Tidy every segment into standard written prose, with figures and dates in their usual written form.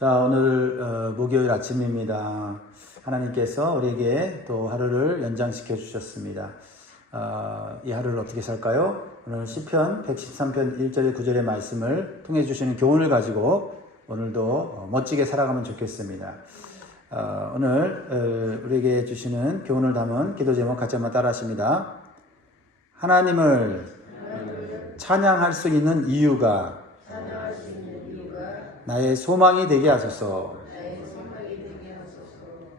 자, 오늘 목요일 아침입니다. 하나님께서 우리에게 또 하루를 연장시켜 주셨습니다. 이 하루를 어떻게 살까요? 오늘 시편 113편 1절에 9절의 말씀을 통해 주시는 교훈을 가지고 오늘도 멋지게 살아가면 좋겠습니다. 오늘 우리에게 주시는 교훈을 담은 기도 제목 같이 한번 따라 하십니다. 하나님을 찬양할 수 있는 이유가 나의 소망이 되게 하소서.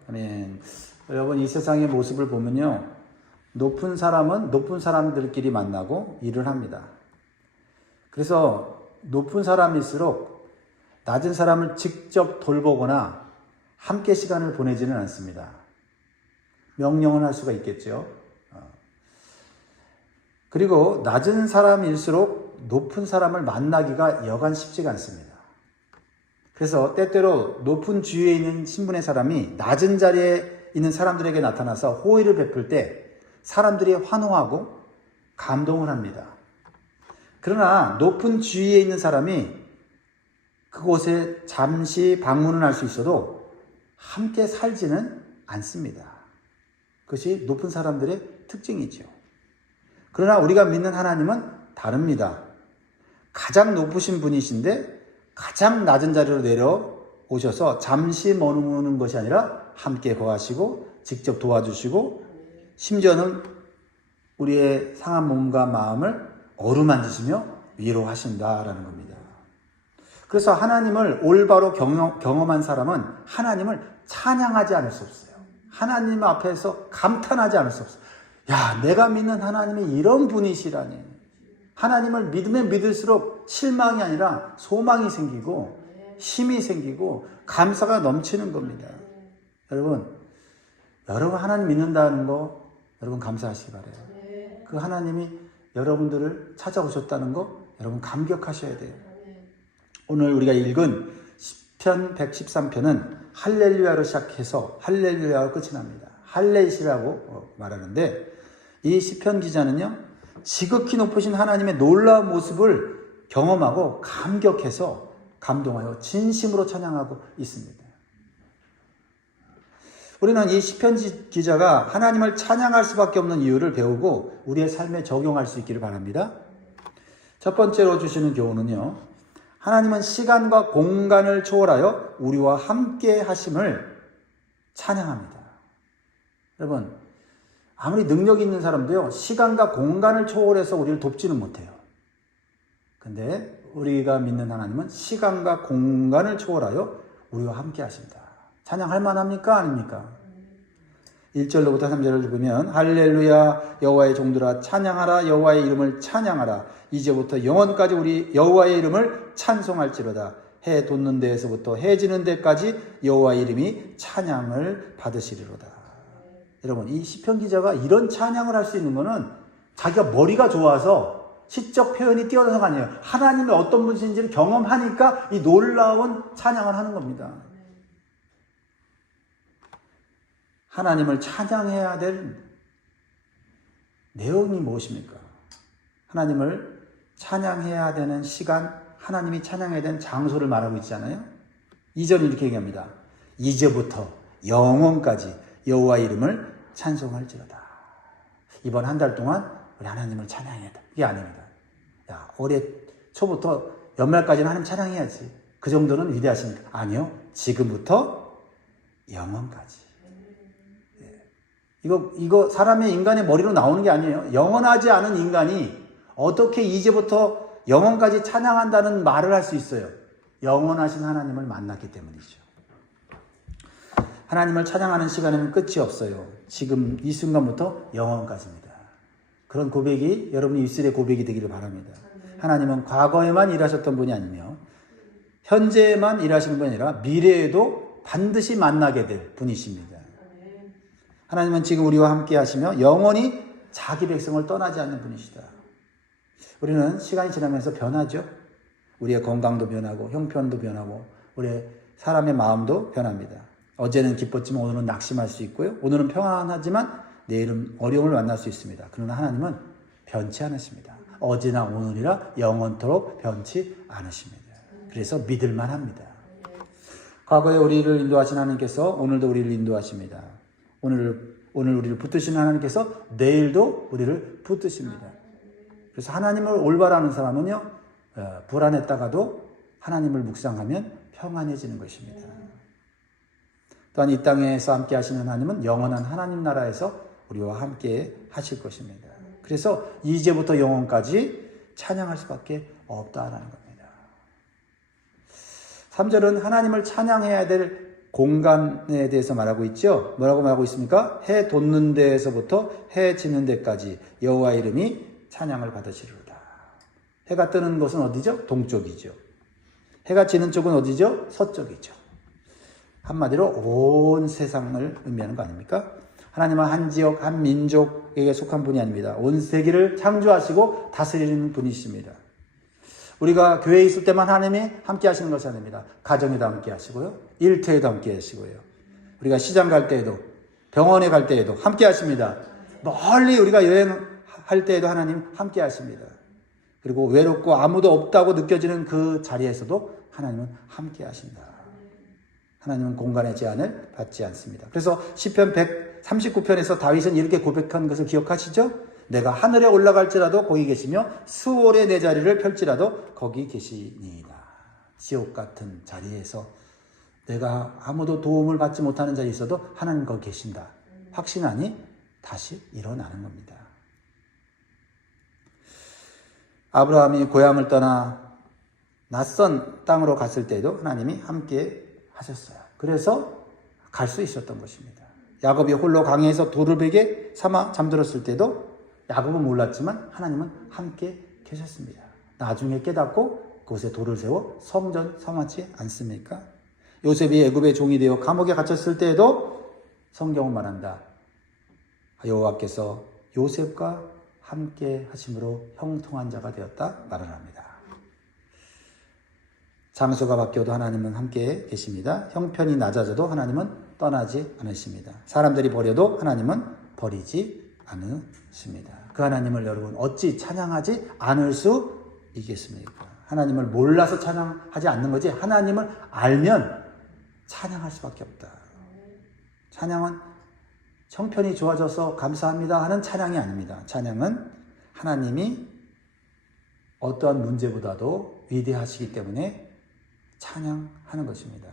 아멘. 여러분, 이 세상의 모습을 보면요, 높은 사람은 높은 사람들끼리 만나고 일을 합니다. 그래서 높은 사람일수록 낮은 사람을 직접 돌보거나 함께 시간을 보내지는 않습니다. 명령은 할 수가 있겠죠. 그리고 낮은 사람일수록 높은 사람을 만나기가 여간 쉽지가 않습니다. 그래서 때때로 높은 주위에 있는 신분의 사람이 낮은 자리에 있는 사람들에게 나타나서 호의를 베풀 때 사람들이 환호하고 감동을 합니다. 그러나 높은 주위에 있는 사람이 그곳에 잠시 방문을 할 수 있어도 함께 살지는 않습니다. 그것이 높은 사람들의 특징이죠. 그러나 우리가 믿는 하나님은 다릅니다. 가장 높으신 분이신데 가장 낮은 자리로 내려오셔서 잠시 머무는 것이 아니라 함께 거하시고 직접 도와주시고 심지어는 우리의 상한 몸과 마음을 어루만지시며 위로하신다라는 겁니다. 그래서 하나님을 올바로 경험한 사람은 하나님을 찬양하지 않을 수 없어요. 하나님 앞에서 감탄하지 않을 수 없어요. 야, 내가 믿는 하나님이 이런 분이시라니. 하나님을 믿으면 믿을수록 실망이 아니라 소망이 생기고 힘이 생기고 감사가 넘치는 겁니다. 여러분 하나님 믿는다는 거 여러분 감사하시기 바라요. 그 하나님이 여러분들을 찾아오셨다는 거 여러분 감격하셔야 돼요. 오늘 우리가 읽은 시편 113편은 할렐루야로 시작해서 할렐루야로 끝이 납니다. 할례시라고 말하는데 이 시편 기자는요, 지극히 높으신 하나님의 놀라운 모습을 경험하고 감격해서 감동하여 진심으로 찬양하고 있습니다. 우리는 이 시편 기자가 하나님을 찬양할 수밖에 없는 이유를 배우고 우리의 삶에 적용할 수 있기를 바랍니다. 첫 번째로 주시는 교훈은요, 하나님은 시간과 공간을 초월하여 우리와 함께 하심을 찬양합니다. 여러분, 아무리 능력이 있는 사람도요, 시간과 공간을 초월해서 우리를 돕지는 못해요. 근데 우리가 믿는 하나님은 시간과 공간을 초월하여 우리와 함께 하신다. 찬양할 만합니까? 아닙니까? 1절로부터 3절을 보면 할렐루야 여호와의 종들아 찬양하라. 여호와의 이름을 찬양하라. 이제부터 영원까지 우리 여호와의 이름을 찬송할지로다. 해 돋는 데에서부터 해 지는 데까지 여호와의 이름이 찬양을 받으시리로다. 여러분, 이 시편 기자가 이런 찬양을 할 수 있는 것은 자기가 머리가 좋아서 시적 표현이 뛰어나서가 아니에요. 하나님이 어떤 분이신지를 경험하니까 이 놀라운 찬양을 하는 겁니다. 하나님을 찬양해야 될 내용이 무엇입니까? 하나님을 찬양해야 되는 시간, 하나님이 찬양해야 되는 장소를 말하고 있잖아요. 2절은 이렇게 얘기합니다. 이제부터 영원까지 여호와 이름을 찬송할지로다. 이번 한 달 동안 우리 하나님을 찬양해야 돼. 이게 아닙니다. 야, 올해 초부터 연말까지는 하나님 찬양해야지. 그 정도는 위대하십니까? 아니요. 지금부터 영원까지. 이거 사람의 인간의 머리로 나오는 게 아니에요. 영원하지 않은 인간이 어떻게 이제부터 영원까지 찬양한다는 말을 할 수 있어요? 영원하신 하나님을 만났기 때문이죠. 하나님을 찬양하는 시간에는 끝이 없어요. 지금 이 순간부터 영원까지입니다. 그런 고백이 여러분의 입술의 고백이 되기를 바랍니다. 하나님은 과거에만 일하셨던 분이 아니며 현재에만 일하시는 분이 아니라 미래에도 반드시 만나게 될 분이십니다. 하나님은 지금 우리와 함께 하시며 영원히 자기 백성을 떠나지 않는 분이시다. 우리는 시간이 지나면서 변하죠. 우리의 건강도 변하고 형편도 변하고 우리의 사람의 마음도 변합니다. 어제는 기뻤지만 오늘은 낙심할 수 있고요. 오늘은 평안하지만 내일은 어려움을 만날 수 있습니다. 그러나 하나님은 변치 않으십니다. 어제나 오늘이라 영원토록 변치 않으십니다. 그래서 믿을만 합니다. 과거에 우리를 인도하신 하나님께서 오늘도 우리를 인도하십니다. 오늘 우리를 붙드시는 하나님께서 내일도 우리를 붙드십니다. 그래서 하나님을 올바라는 사람은요, 불안했다가도 하나님을 묵상하면 평안해지는 것입니다. 또한 이 땅에서 함께 하시는 하나님은 영원한 하나님 나라에서 우리와 함께 하실 것입니다. 그래서 이제부터 영원까지 찬양할 수밖에 없다라는 겁니다. 3절은 하나님을 찬양해야 될 공간에 대해서 말하고 있죠. 뭐라고 말하고 있습니까? 해 돋는 데에서부터 해 지는 데까지 여호와 이름이 찬양을 받으시리로다. 해가 뜨는 곳은 어디죠? 동쪽이죠. 해가 지는 쪽은 어디죠? 서쪽이죠. 한마디로 온 세상을 의미하는 거 아닙니까? 하나님은 한 지역, 한 민족에게 속한 분이 아닙니다. 온 세계를 창조하시고 다스리는 분이십니다. 우리가 교회에 있을 때만 하나님이 함께 하시는 것이 아닙니다. 가정에도 함께 하시고요. 일터에도 함께 하시고요. 우리가 시장 갈 때에도, 병원에 갈 때에도 함께 하십니다. 멀리 우리가 여행할 때에도 하나님 함께 하십니다. 그리고 외롭고 아무도 없다고 느껴지는 그 자리에서도 하나님은 함께 하신다. 하나님은 공간의 제한을 받지 않습니다. 그래서 시편 139편에서 다윗은 이렇게 고백한 것을 기억하시죠? 내가 하늘에 올라갈지라도 거기 계시며 수월에 내 자리를 펼지라도 거기 계시니이다. 지옥 같은 자리에서 내가 아무도 도움을 받지 못하는 자리에 있어도 하나님 거기 계신다. 확신하니 다시 일어나는 겁니다. 아브라함이 고향을 떠나 낯선 땅으로 갔을 때에도 하나님이 함께 하셨어요. 그래서 갈 수 있었던 것입니다. 야곱이 홀로 강에서 돌을 베게 삼아 잠들었을 때도 야곱은 몰랐지만 하나님은 함께 계셨습니다. 나중에 깨닫고 그곳에 돌을 세워 성전 삼았지 않습니까? 요셉이 애굽의 종이 되어 감옥에 갇혔을 때에도 성경은 말한다. 여호와께서 요셉과 함께 하심으로 형통한 자가 되었다 말을 합니다. 장소가 바뀌어도 하나님은 함께 계십니다. 형편이 낮아져도 하나님은 떠나지 않으십니다. 사람들이 버려도 하나님은 버리지 않으십니다. 그 하나님을 여러분 어찌 찬양하지 않을 수 있겠습니까? 하나님을 몰라서 찬양하지 않는 거지 하나님을 알면 찬양할 수밖에 없다. 찬양은 형편이 좋아져서 감사합니다 하는 찬양이 아닙니다. 찬양은 하나님이 어떠한 문제보다도 위대하시기 때문에 찬양하는 것입니다.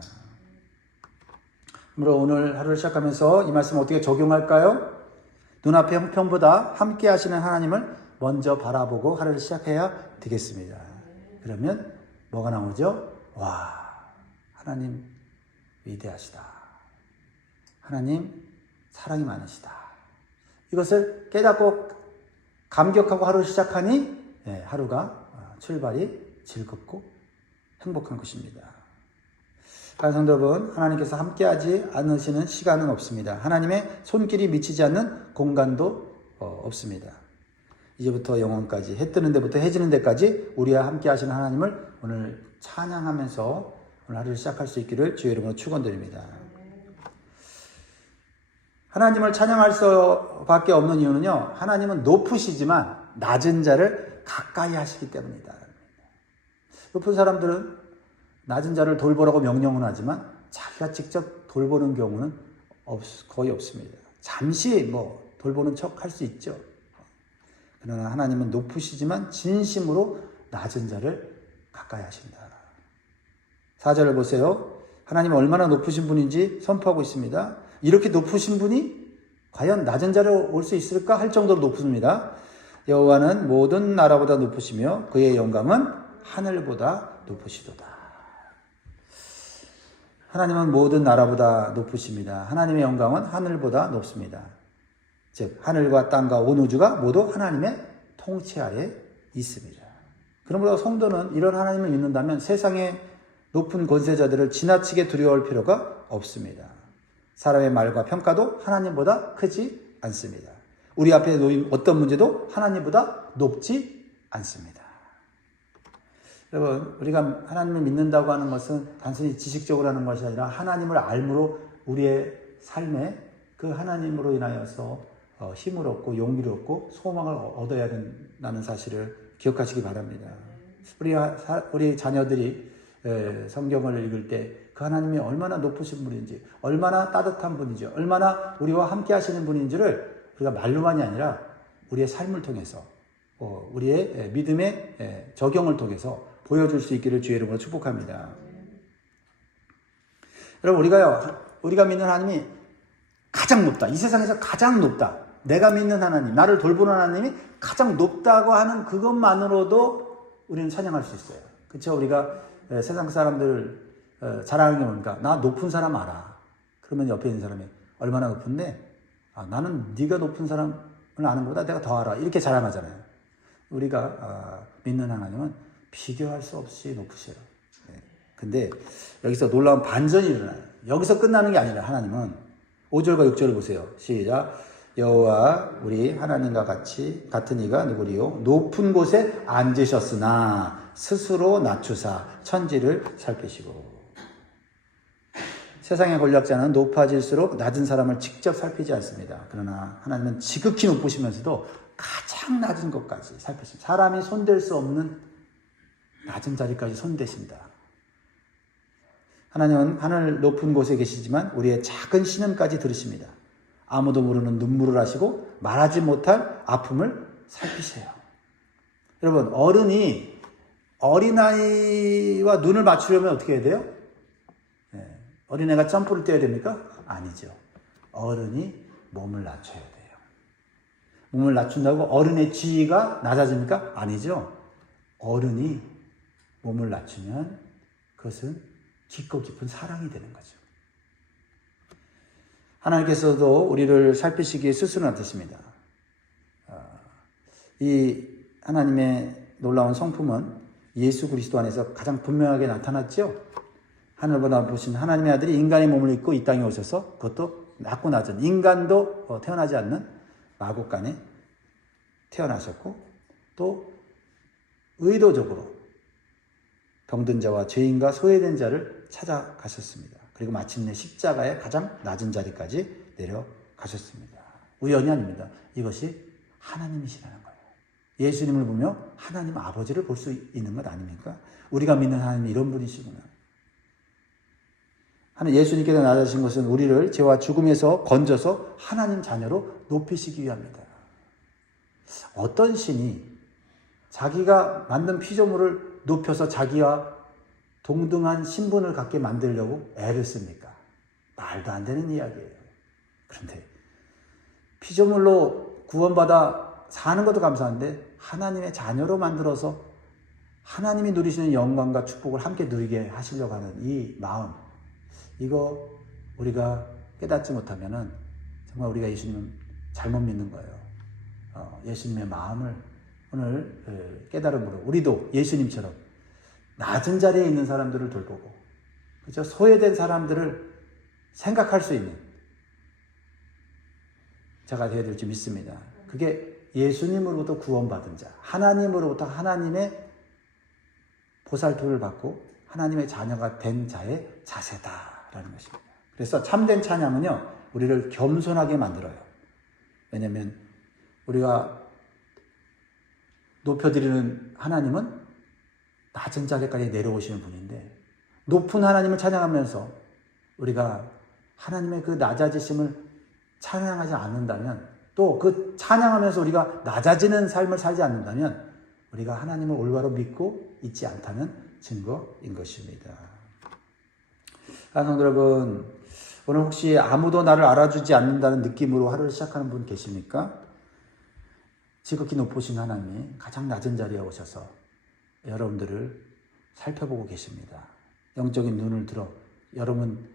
그러므로 오늘 하루를 시작하면서 이 말씀 어떻게 적용할까요? 눈앞의 형편보다 함께 하시는 하나님을 먼저 바라보고 하루를 시작해야 되겠습니다. 그러면 뭐가 나오죠? 와, 하나님 위대하시다. 하나님 사랑이 많으시다. 이것을 깨닫고 감격하고 하루를 시작하니 하루가 출발이 즐겁고 행복한 것입니다. 사랑하는 여러분, 하나님께서 함께하지 않으시는 시간은 없습니다. 하나님의 손길이 미치지 않는 공간도 없습니다. 이제부터 영원까지 해 뜨는 데부터 해 지는 데까지 우리와 함께 하시는 하나님을 오늘 찬양하면서 오늘 하루를 시작할 수 있기를 주의 이름으로 축원드립니다. 하나님을 찬양할 수밖에 없는 이유는요, 하나님은 높으시지만 낮은 자를 가까이 하시기 때문이다. 높은 사람들은 낮은 자를 돌보라고 명령은 하지만 자기가 직접 돌보는 경우는 거의 없습니다. 잠시 돌보는 척 할 수 있죠. 그러나 하나님은 높으시지만 진심으로 낮은 자를 가까이 하신다. 4절을 보세요. 하나님은 얼마나 높으신 분인지 선포하고 있습니다. 이렇게 높으신 분이 과연 낮은 자로 올 수 있을까 할 정도로 높습니다. 여호와는 모든 나라보다 높으시며 그의 영광은 하늘보다 높으시도다. 하나님은 모든 나라보다 높으십니다. 하나님의 영광은 하늘보다 높습니다. 즉 하늘과 땅과 온 우주가 모두 하나님의 통치 아래 있습니다. 그러므로 성도는 이런 하나님을 믿는다면 세상의 높은 권세자들을 지나치게 두려워할 필요가 없습니다. 사람의 말과 평가도 하나님보다 크지 않습니다. 우리 앞에 놓인 어떤 문제도 하나님보다 높지 않습니다. 여러분, 우리가 하나님을 믿는다고 하는 것은 단순히 지식적으로 하는 것이 아니라 하나님을 알므로 우리의 삶에 그 하나님으로 인하여서 힘을 얻고 용기를 얻고 소망을 얻어야 된다는 사실을 기억하시기 바랍니다. 우리 자녀들이 성경을 읽을 때 그 하나님이 얼마나 높으신 분인지, 얼마나 따뜻한 분인지, 얼마나 우리와 함께 하시는 분인지를 우리가 말로만이 아니라 우리의 삶을 통해서, 우리의 믿음의 적용을 통해서 보여줄 수 있기를 주의 이름으로 축복합니다. 여러분, 우리가 믿는 하나님이 가장 높다. 이 세상에서 가장 높다. 내가 믿는 하나님, 나를 돌보는 하나님이 가장 높다고 하는 그것만으로도 우리는 찬양할 수 있어요. 그렇죠? 우리가 세상 사람들 자랑하는 게 뭡니까? 나 높은 사람 알아. 그러면 옆에 있는 사람이 얼마나 높은데? 나는 네가 높은 사람을 아는 것보다 내가 더 알아. 이렇게 자랑하잖아요. 우리가 믿는 하나님은 비교할 수 없이 높으셔요. 근데 여기서 놀라운 반전이 일어나요. 여기서 끝나는 게 아니라 하나님은 5절과 6절을 보세요. 시작. 여호와 우리 하나님과 같은 이가 누구리요? 높은 곳에 앉으셨으나 스스로 낮추사 천지를 살피시고. 세상의 권력자는 높아질수록 낮은 사람을 직접 살피지 않습니다. 그러나 하나님은 지극히 높으시면서도 가장 낮은 것까지 살피십니다. 사람이 손댈 수 없는 낮은 자리까지 손대신다. 하나님은 하늘 높은 곳에 계시지만 우리의 작은 신음까지 들으십니다. 아무도 모르는 눈물을 하시고 말하지 못할 아픔을 살피세요. 여러분, 어른이 어린아이와 눈을 맞추려면 어떻게 해야 돼요? 어린애가 점프를 뛰어야 됩니까? 아니죠. 어른이 몸을 낮춰야 돼요. 몸을 낮춘다고 어른의 지위가 낮아집니까? 아니죠. 어른이 몸을 낮추면 그것은 깊고 깊은 사랑이 되는 거죠. 하나님께서도 우리를 살피시기에 스스로 나타십니다. 이 하나님의 놀라운 성품은 예수 그리스도 안에서 가장 분명하게 나타났죠. 하늘보다 보신 하나님의 아들이 인간의 몸을 입고 이 땅에 오셔서 그것도 낮고 낮은 인간도 태어나지 않는 마국간에 태어나셨고 또 의도적으로 병든 자와 죄인과 소외된 자를 찾아가셨습니다. 그리고 마침내 십자가의 가장 낮은 자리까지 내려가셨습니다. 우연이 아닙니다. 이것이 하나님이시라는 거예요. 예수님을 보며 하나님 아버지를 볼 수 있는 것 아닙니까? 우리가 믿는 하나님이 이런 분이시구나. 예수님께서 나타나신 것은 우리를 죄와 죽음에서 건져서 하나님 자녀로 높이시기 위함이다. 어떤 신이 자기가 만든 피조물을 높여서 자기와 동등한 신분을 갖게 만들려고 애를 씁니까? 말도 안 되는 이야기예요. 그런데 피조물로 구원받아 사는 것도 감사한데 하나님의 자녀로 만들어서 하나님이 누리시는 영광과 축복을 함께 누리게 하시려고 하는 이 마음, 이거 우리가 깨닫지 못하면은 정말 우리가 예수님은 잘못 믿는 거예요. 예수님의 마음을 오늘 깨달음으로 우리도 예수님처럼 낮은 자리에 있는 사람들을 돌보고, 그렇죠? 소외된 사람들을 생각할 수 있는 자가 되어야 될지 믿습니다. 그게 예수님으로부터 구원받은 자, 하나님으로부터 하나님의 보살토를 받고 하나님의 자녀가 된 자의 자세다라는 것입니다. 그래서 참된 찬양은요, 우리를 겸손하게 만들어요. 왜냐하면 우리가 높여드리는 하나님은 낮은 자리까지 내려오시는 분인데, 높은 하나님을 찬양하면서 우리가 하나님의 그 낮아지심을 찬양하지 않는다면, 또 그 찬양하면서 우리가 낮아지는 삶을 살지 않는다면 우리가 하나님을 올바로 믿고 있지 않다는 증거인 것입니다. 성도 여러분, 오늘 혹시 아무도 나를 알아주지 않는다는 느낌으로 하루를 시작하는 분 계십니까? 지극히 높으신 하나님이 가장 낮은 자리에 오셔서 여러분들을 살펴보고 계십니다. 영적인 눈을 들어 여러분과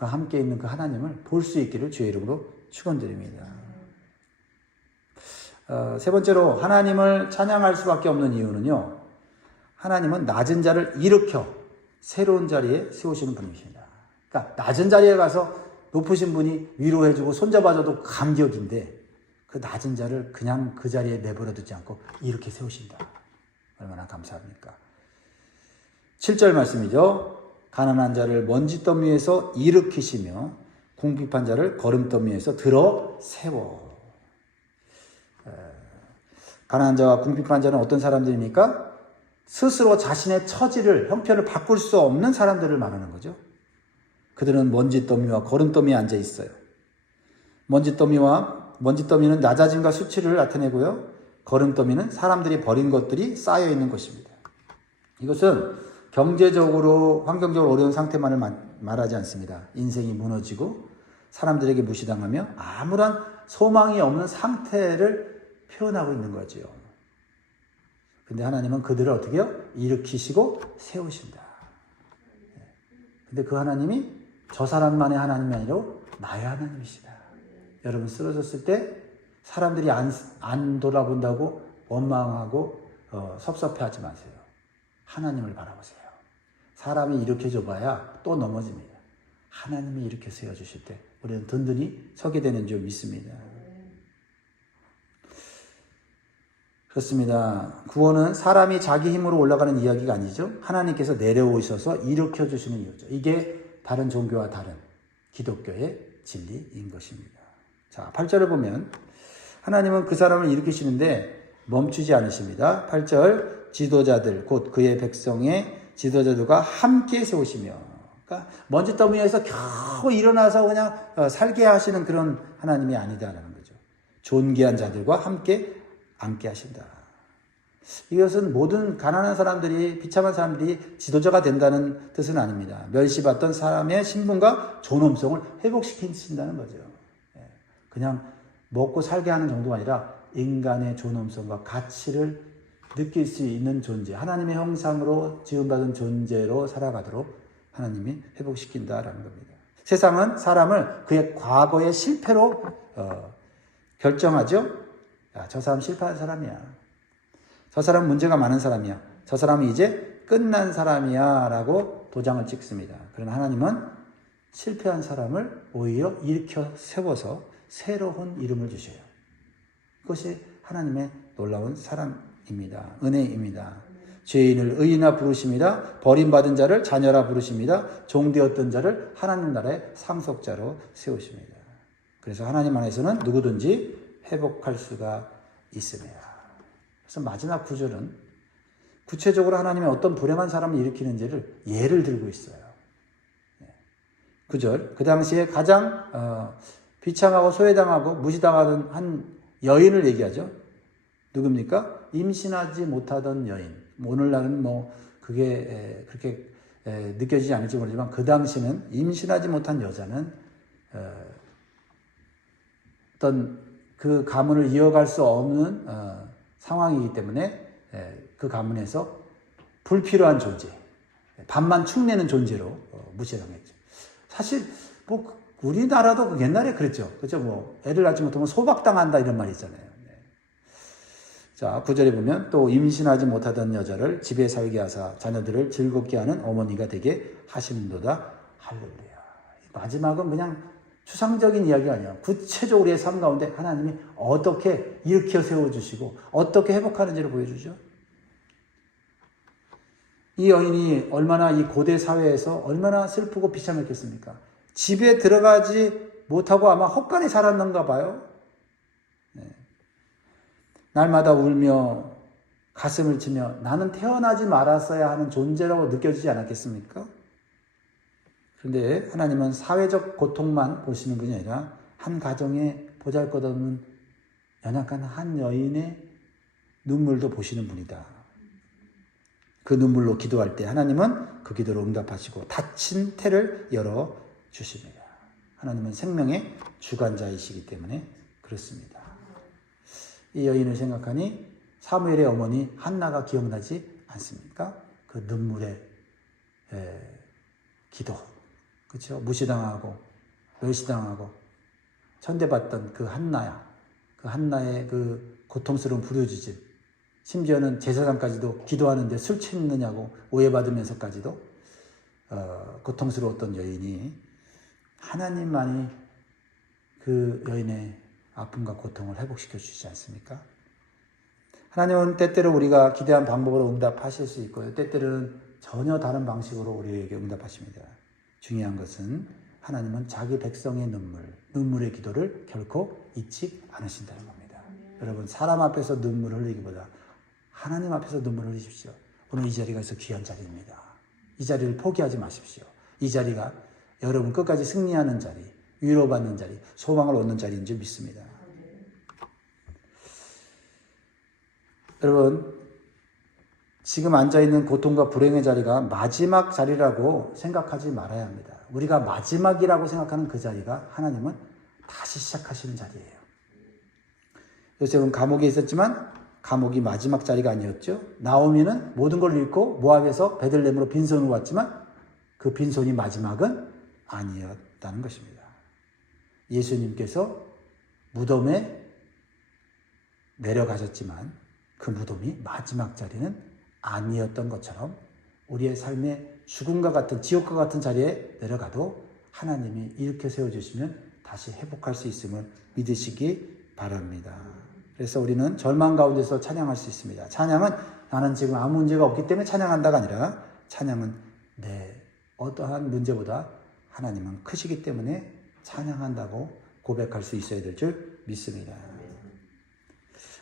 함께 있는 그 하나님을 볼 수 있기를 주의 이름으로 축원드립니다. 세 번째로 하나님을 찬양할 수밖에 없는 이유는요, 하나님은 낮은 자를 일으켜 새로운 자리에 세우시는 분이십니다. 그러니까 낮은 자리에 가서 높으신 분이 위로해주고 손잡아줘도 감격인데, 그 낮은 자를 그냥 그 자리에 내버려 두지 않고 이렇게 세우신다. 얼마나 감사합니까? 7절 말씀이죠. 가난한 자를 먼지더미 위에서 일으키시며 궁핍한 자를 거름더미 위에서 들어 세워. 가난한 자와 궁핍한 자는 어떤 사람들입니까? 스스로 자신의 처지를, 형편을 바꿀 수 없는 사람들을 말하는 거죠. 그들은 먼지더미와 거름더미에 앉아 있어요. 먼지더미는 낮아짐과 수치를 나타내고요. 거름더미는 사람들이 버린 것들이 쌓여 있는 것입니다. 이것은 경제적으로, 환경적으로 어려운 상태만을 말하지 않습니다. 인생이 무너지고 사람들에게 무시당하며 아무런 소망이 없는 상태를 표현하고 있는 거죠. 근데 하나님은 그들을 어떻게 해요? 일으키시고 세우신다. 근데 그 하나님이 저 사람만의 하나님이 아니라 나의 하나님이시다. 여러분 쓰러졌을 때 사람들이 안 돌아본다고 원망하고 섭섭해하지 마세요. 하나님을 바라보세요. 사람이 일으켜줘 봐야 또 넘어집니다. 하나님이 이렇게 세워주실 때 우리는 든든히 서게 되는 줄 믿습니다. 그렇습니다. 구원은 사람이 자기 힘으로 올라가는 이야기가 아니죠. 하나님께서 내려오셔서 일으켜주시는 이유죠. 이게 다른 종교와 다른 기독교의 진리인 것입니다. 자, 8절을 보면 하나님은 그 사람을 일으키시는데 멈추지 않으십니다. 8절 지도자들 곧 그의 백성의 지도자들과 함께 세우시며, 그러니까 먼지더미에서 겨우 일어나서 그냥 살게 하시는 그런 하나님이 아니다라는 거죠. 존귀한 자들과 함께 앉게 하신다. 이것은 모든 가난한 사람들이, 비참한 사람들이 지도자가 된다는 뜻은 아닙니다. 멸시받던 사람의 신분과 존엄성을 회복시키신다는 거죠. 그냥 먹고 살게 하는 정도가 아니라 인간의 존엄성과 가치를 느낄 수 있는 존재, 하나님의 형상으로 지음받은 존재로 살아가도록 하나님이 회복시킨다라는 겁니다. 세상은 사람을 그의 과거의 실패로 결정하죠. 야, 저 사람 실패한 사람이야. 저 사람 문제가 많은 사람이야. 저 사람은 이제 끝난 사람이야 라고 도장을 찍습니다. 그러나 하나님은 실패한 사람을 오히려 일으켜 세워서 새로운 이름을 주셔요. 그것이 하나님의 놀라운 사랑입니다. 은혜입니다. 죄인을 의인아 부르십니다. 버림받은 자를 자녀라 부르십니다. 종되었던 자를 하나님 나라의 상속자로 세우십니다. 그래서 하나님 안에서는 누구든지 회복할 수가 있습니다. 그래서 마지막 구절은 구체적으로 하나님이 어떤 불행한 사람을 일으키는지를 예를 들고 있어요. 9절, 그 당시에 가장 비참하고 소외당하고 무시당하던 한 여인을 얘기하죠. 누굽니까? 임신하지 못하던 여인. 오늘날은 그게 그렇게 느껴지지 않을지 모르지만 그 당시는 임신하지 못한 여자는 어떤 그 가문을 이어갈 수 없는 상황이기 때문에 그 가문에서 불필요한 존재, 밥만 축내는 존재로 무시당했죠. 사실 우리나라도 옛날에 그랬죠. 그렇죠? 애를 낳지 못하면 소박당한다 이런 말이 있잖아요. 자, 9절에 보면 또 임신하지 못하던 여자를 집에 살게 하사 자녀들을 즐겁게 하는 어머니가 되게 하시는도다. 할렐루야. 마지막은 그냥 추상적인 이야기가 아니야. 구체적으로 우리의 삶 가운데 하나님이 어떻게 일으켜 세워주시고 어떻게 회복하는지를 보여주죠. 이 여인이 얼마나 이 고대 사회에서 얼마나 슬프고 비참했겠습니까? 집에 들어가지 못하고 아마 헛간에 살았는가 봐요. 날마다 울며 가슴을 치며 나는 태어나지 말았어야 하는 존재라고 느껴지지 않았겠습니까? 그런데 하나님은 사회적 고통만 보시는 분이 아니라 한 가정에 보잘것없는 연약한 한 여인의 눈물도 보시는 분이다. 그 눈물로 기도할 때 하나님은 그 기도로 응답하시고 닫힌 태를 열어주십니다. 하나님은 생명의 주관자이시기 때문에 그렇습니다. 이 여인을 생각하니 사무엘의 어머니 한나가 기억나지 않습니까? 그 눈물의 기도, 그렇죠? 무시당하고 멸시당하고 천대받던 그 한나야, 그 한나의 그 고통스러운 부르짖음, 심지어는 제사장까지도 기도하는데 술 취했느냐고 오해받으면서까지도 고통스러웠던 여인이 하나님만이 그 여인의 아픔과 고통을 회복시켜 주시지 않습니까? 하나님은 때때로 우리가 기대한 방법으로 응답하실 수 있고요. 때때로는 전혀 다른 방식으로 우리에게 응답하십니다. 중요한 것은 하나님은 자기 백성의 눈물의 기도를 결코 잊지 않으신다는 겁니다. 여러분, 사람 앞에서 눈물을 흘리기보다 하나님 앞에서 눈물을 흘리십시오. 오늘 이 자리가 있어 귀한 자리입니다. 이 자리를 포기하지 마십시오. 이 자리가 여러분 끝까지 승리하는 자리, 위로받는 자리, 소망을 얻는 자리인 줄 믿습니다. 여러분, 지금 앉아있는 고통과 불행의 자리가 마지막 자리라고 생각하지 말아야 합니다. 우리가 마지막이라고 생각하는 그 자리가 하나님은 다시 시작하시는 자리예요. 요셉은 감옥에 있었지만 감옥이 마지막 자리가 아니었죠. 나오미는 모든 걸 잃고 모압에서 베들레헴으로 빈손으로 왔지만 그 빈손이 마지막은 아니었다는 것입니다. 예수님께서 무덤에 내려가셨지만 그 무덤이 마지막 자리는 아니었던 것처럼 우리의 삶의 죽음과 같은 지옥과 같은 자리에 내려가도 하나님이 일으켜 세워주시면 다시 회복할 수 있음을 믿으시기 바랍니다. 그래서 우리는 절망 가운데서 찬양할 수 있습니다. 찬양은 나는 지금 아무 문제가 없기 때문에 찬양한다가 아니라 찬양은 내 어떠한 문제보다 하나님은 크시기 때문에 찬양한다고 고백할 수 있어야 될 줄 믿습니다.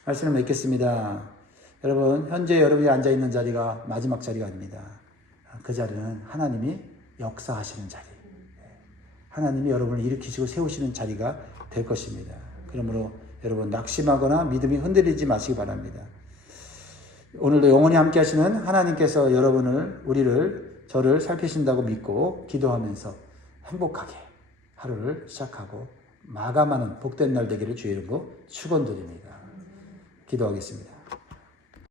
말씀을 맺겠습니다. 여러분, 현재 여러분이 앉아있는 자리가 마지막 자리가 아닙니다. 그 자리는 하나님이 역사하시는 자리, 하나님이 여러분을 일으키시고 세우시는 자리가 될 것입니다. 그러므로 여러분 낙심하거나 믿음이 흔들리지 마시기 바랍니다. 오늘도 영원히 함께 하시는 하나님께서 저를 살피신다고 믿고 기도하면서 행복하게 하루를 시작하고 마감하는 복된 날 되기를 주의 이름으로 축원드립니다. 기도하겠습니다.